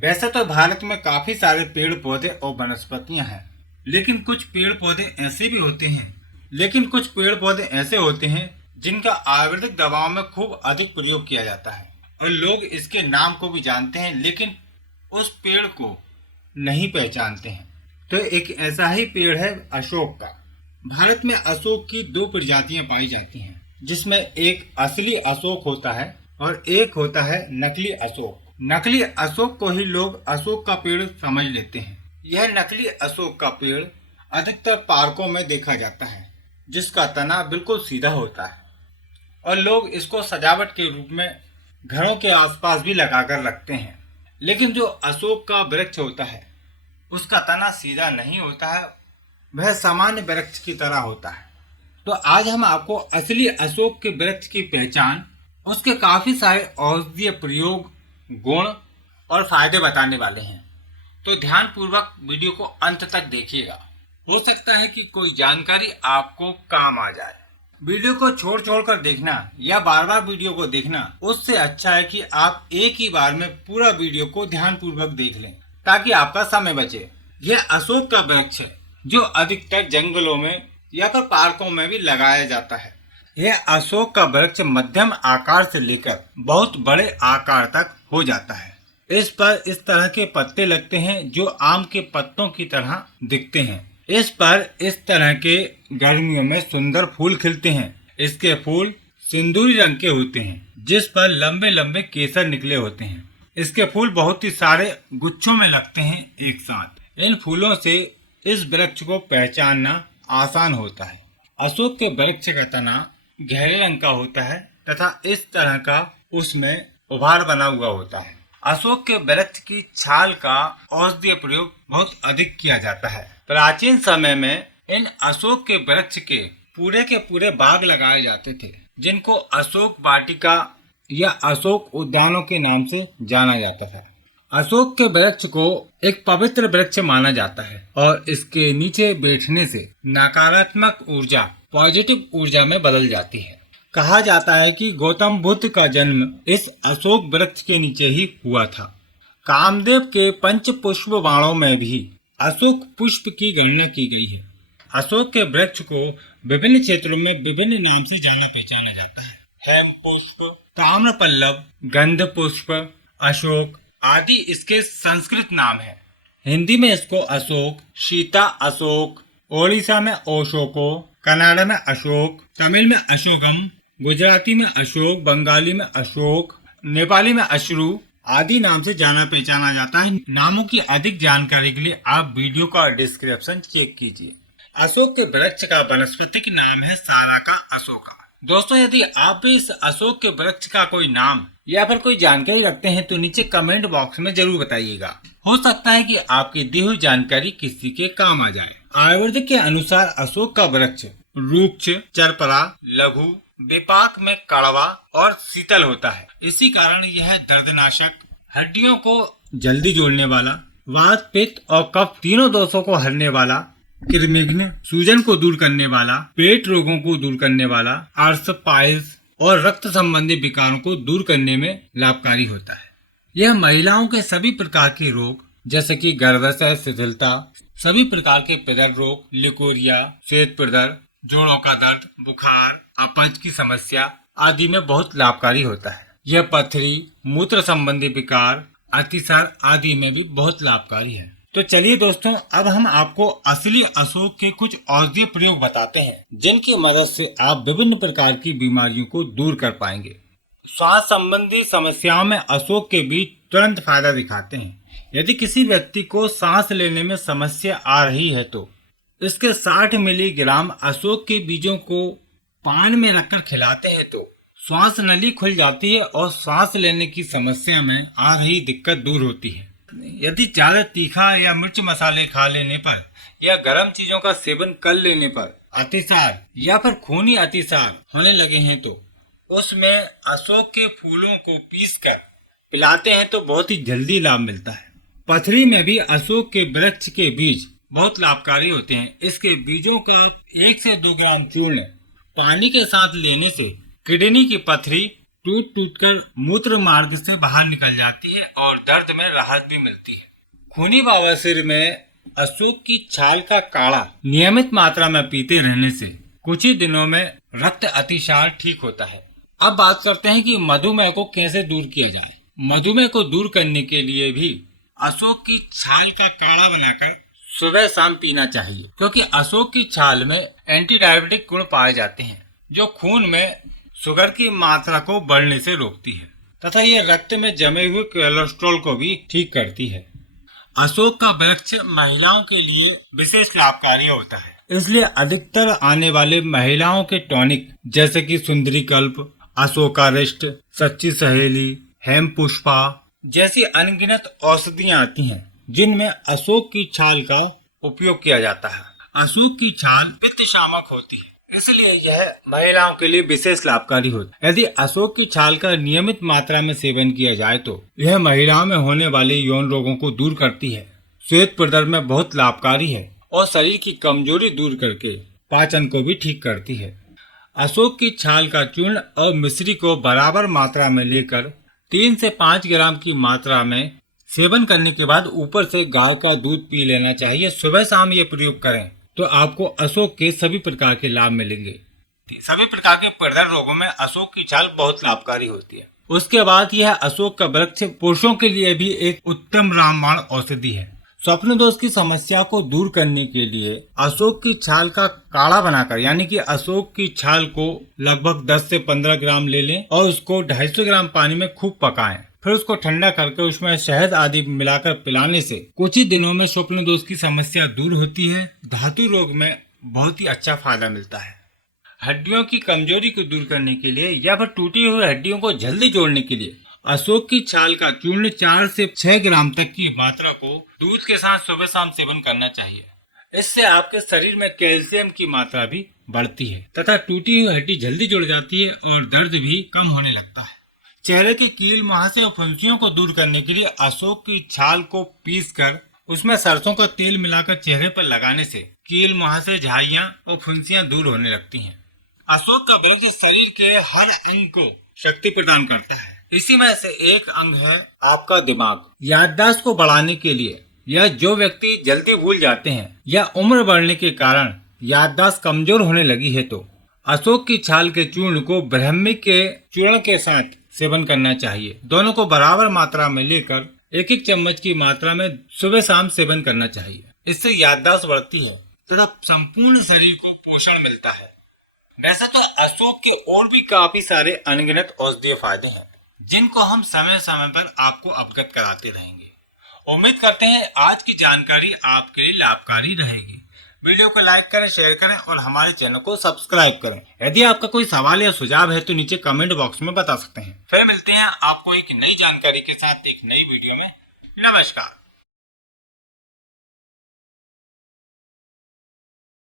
वैसे तो भारत में काफी सारे पेड़ पौधे और वनस्पतियां हैं, लेकिन कुछ पेड़ पौधे ऐसे होते हैं जिनका आयुर्वेदिक दवाओं में खूब अधिक प्रयोग किया जाता है और लोग इसके नाम को भी जानते हैं, लेकिन उस पेड़ को नहीं पहचानते हैं। तो एक ऐसा ही पेड़ है अशोक का। भारत में अशोक की दो प्रजातियां पाई जाती हैं, जिसमें एक असली अशोक होता है और एक होता है नकली अशोक। नकली अशोक को ही लोग अशोक का पेड़ समझ लेते हैं। यह नकली अशोक का पेड़ अधिकतर पार्कों में देखा जाता है, जिसका तना बिल्कुल सीधा होता है और लोग इसको सजावट के रूप में घरों के आसपास भी लगाकर रखते हैं। लेकिन जो अशोक का वृक्ष होता है उसका तना सीधा नहीं होता है, वह सामान्य वृक्ष की तरह होता है। तो आज हम आपको असली अशोक के वृक्ष की पहचान, उसके काफी सारे औषधीय प्रयोग, गुण और फायदे बताने वाले हैं। तो ध्यान पूर्वक वीडियो को अंत तक देखिएगा। हो सकता है कि कोई जानकारी आपको काम आ जाए। वीडियो को छोड़ छोड़ कर देखना या बार बार वीडियो को देखना, उससे अच्छा है कि आप एक ही बार में पूरा वीडियो को ध्यान पूर्वक देख लें, ताकि आपका समय बचे। यह अशोक का वृक्ष है जो अधिकतर जंगलों में या फिर पार्कों में भी लगाया जाता है। यह अशोक का वृक्ष मध्यम आकार से लेकर बहुत बड़े आकार तक हो जाता है। इस पर इस तरह के पत्ते लगते हैं जो आम के पत्तों की तरह दिखते हैं। इस पर इस तरह के गर्मियों में सुंदर फूल खिलते हैं। इसके फूल सिंदूरी रंग के होते हैं, जिस पर लंबे लंबे केसर निकले होते हैं। इसके फूल बहुत ही सारे गुच्छों में लगते हैं एक साथ। इन फूलों से इस वृक्ष को पहचानना आसान होता है। अशोक के वृक्ष का तना गहरे रंग का होता है तथा इस तरह का उसमें उभार बना हुआ होता है। अशोक के वृक्ष की छाल का औषधीय प्रयोग बहुत अधिक किया जाता है। प्राचीन समय में इन अशोक के वृक्ष के पूरे बाग लगाए जाते थे, जिनको अशोक वाटिका या अशोक उद्यानों के नाम से जाना जाता था। अशोक के वृक्ष को एक पवित्र वृक्ष माना जाता है और इसके नीचे बैठने से नकारात्मक ऊर्जा पॉजिटिव ऊर्जा में बदल जाती है। कहा जाता है कि गौतम बुद्ध का जन्म इस अशोक वृक्ष के नीचे ही हुआ था। कामदेव के पंच पुष्प बाणों में भी अशोक पुष्प की गणना की गई है। अशोक के वृक्ष को विभिन्न क्षेत्रों में विभिन्न नाम से जाना पहचाना जाता है। हेम पुष्प, ताम्र पल्लव, गंध पुष्प, अशोक आदि इसके संस्कृत नाम है। हिंदी में इसको अशोक, सीता अशोक, ओडिशा में ओशोको, कन्नड़ में अशोक, तमिल में अशोकम, गुजराती में अशोक, बंगाली में अशोक, नेपाली में अशरू आदि नाम से जाना पहचाना जाता है। नामों की अधिक जानकारी के लिए आप वीडियो का डिस्क्रिप्शन चेक कीजिए। अशोक के वृक्ष का वानस्पतिक नाम है साराका अशोका। दोस्तों, यदि आप भी इस अशोक के वृक्ष का कोई नाम या फिर कोई जानकारी रखते हैं तो नीचे कमेंट बॉक्स में जरूर बताइएगा। हो सकता है कि आपकी दी हुई जानकारी किसी के काम आ जाए। आयुर्वेद के अनुसार अशोक का वृक्ष रूक्ष, चरपरा, लघु, विपाक में कड़वा और शीतल होता है। इसी कारण यह दर्दनाशक, हड्डियों को जल्दी जोड़ने वाला, वात, पित्त और कफ तीनों दोषों को हरने वाला, कृमिघ्न, सूजन को दूर करने वाला, पेट रोगों को दूर करने वाला, आर्थराइटिस और रक्त संबंधी विकारों को दूर करने में लाभकारी होता है। यह महिलाओं के सभी प्रकार के रोग जैसे कि गर्भाशय शिथिलता, सभी प्रकार के प्रदर रोग, लिकोरिया, श्वेत प्रदर, जोड़ों का दर्द, बुखार, अपच की समस्या आदि में बहुत लाभकारी होता है। यह पथरी, मूत्र संबंधी विकार, अतिसार आदि में भी बहुत लाभकारी है। तो चलिए दोस्तों, अब हम आपको असली अशोक के कुछ औषधीय प्रयोग बताते हैं, जिनकी मदद से आप विभिन्न प्रकार की बीमारियों को दूर कर पाएंगे। श्वास संबंधी समस्याओं में अशोक के बीज तुरंत फायदा दिखाते हैं। यदि किसी व्यक्ति को सांस लेने में समस्या आ रही है तो इसके 60 मिलीग्राम अशोक के बीजों को पान में रखकर खिलाते हैं तो श्वास नली खुल जाती है और सांस लेने की समस्या में आ रही दिक्कत दूर होती है। यदि ज्यादा तीखा या मिर्च मसाले खा लेने पर या गर्म चीजों का सेवन कर लेने पर अतिसार या फिर खूनी अतिसार होने लगे हैं तो उसमें अशोक के फूलों को पीसकर पिलाते हैं तो बहुत ही जल्दी लाभ मिलता है। पथरी में भी अशोक के वृक्ष के बीज बहुत लाभकारी होते हैं। इसके बीजों का 1 से 2 ग्राम चूर्ण पानी के साथ लेने से किडनी की पथरी टूट टूट कर मूत्र मार्ग से बाहर निकल जाती है और दर्द में राहत भी मिलती है। खूनी बवासीर में अशोक की छाल का काढ़ा नियमित मात्रा में पीते रहने से कुछ ही दिनों में रक्त अतिसार ठीक होता है। अब बात करते हैं कि मधुमेह को कैसे दूर किया जाए। मधुमेह को दूर करने के लिए भी अशोक की छाल का काढ़ा बनाकर सुबह शाम पीना चाहिए, क्योंकि अशोक की छाल में एंटी डायबिटिक गुण पाए जाते हैं जो खून में शुगर की मात्रा को बढ़ने से रोकती है तथा ये रक्त में जमे हुए कोलेस्ट्रॉल को भी ठीक करती है। अशोक का वृक्ष महिलाओं के लिए विशेष लाभकारी होता है, इसलिए अधिकतर आने वाले महिलाओं के टॉनिक जैसे कि सुंदरी कल्प, अशोकारिष्ट, सच्ची सहेली, हेम पुष्पा जैसी अनगिनत औषधियाँ आती हैं जिनमें अशोक की छाल का उपयोग किया जाता है। अशोक की छाल पित्त शामक होती है, इसलिए यह महिलाओं के लिए विशेष लाभकारी होती है। यदि अशोक की छाल का नियमित मात्रा में सेवन किया जाए तो यह महिलाओं में होने वाले यौन रोगों को दूर करती है, श्वेत प्रदर्भ में बहुत लाभकारी है और शरीर की कमजोरी दूर करके पाचन को भी ठीक करती है। अशोक की छाल का चूर्ण और मिश्री को बराबर मात्रा में लेकर 3 से 5 ग्राम की मात्रा में सेवन करने के बाद ऊपर से गाय का दूध पी लेना चाहिए। सुबह शाम ये प्रयोग करें तो आपको अशोक के सभी प्रकार के लाभ मिलेंगे। सभी प्रकार के प्रदर्भ रोगों में अशोक की छाल बहुत लाभकारी होती है। उसके बाद यह अशोक का वृक्ष पुरुषों के लिए भी एक उत्तम रामबाण औषधि है। स्वप्न दोष की समस्या को दूर करने के लिए अशोक की छाल का काढ़ा बनाकर, यानी कि अशोक की छाल को लगभग 10 से 15 ग्राम ले लें और उसको 250 ग्राम पानी में खूब पकाएं। फिर उसको ठंडा करके उसमें शहद आदि मिलाकर पिलाने से कुछ ही दिनों में स्वप्न दोष की समस्या दूर होती है। धातु रोग में बहुत ही अच्छा फायदा मिलता है। हड्डियों की कमजोरी को दूर करने के लिए या फिर टूटी हुई हड्डियों को जल्दी जोड़ने के लिए अशोक की छाल का चूर्ण 4 से 6 ग्राम तक की मात्रा को दूध के साथ सुबह शाम सेवन करना चाहिए। इससे आपके शरीर में कैल्शियम की मात्रा भी बढ़ती है तथा टूटी हुई हड्डी जल्दी जुड़ जाती है और दर्द भी कम होने लगता है। चेहरे के कील मुहासे और फुंसियों को दूर करने के लिए अशोक की छाल को पीसकर उसमें सरसों का तेल मिलाकर चेहरे पर लगाने से कील मुहासे, झाइयां और फुंसियां दूर होने लगती हैं। अशोक का वृक्ष शरीर के हर अंग को शक्ति प्रदान करता है। इसी में से एक अंग है आपका दिमाग। याददाश्त को बढ़ाने के लिए या जो व्यक्ति जल्दी भूल जाते हैं या उम्र बढ़ने के कारण याददाश्त कमजोर होने लगी है तो अशोक की छाल के चूर्ण को ब्राह्मी के चूर्ण के साथ सेवन करना चाहिए। दोनों को बराबर मात्रा में लेकर 1-1 चम्मच की मात्रा में सुबह शाम सेवन करना चाहिए। इससे याददाश्त बढ़ती है तथा संपूर्ण शरीर को पोषण मिलता है। वैसे तो अशोक के और भी काफी सारे अनगिनत औषधीय फायदे हैं जिनको हम समय समय पर आपको अवगत कराते रहेंगे। उम्मीद करते हैं आज की जानकारी आपके लिए लाभकारी रहेगी। वीडियो को लाइक करें, शेयर करें और हमारे चैनल को सब्सक्राइब करें। यदि आपका कोई सवाल या सुझाव है तो नीचे कमेंट बॉक्स में बता सकते हैं। फिर मिलते हैं आपको एक नई जानकारी के साथ एक नई वीडियो में। नमस्कार।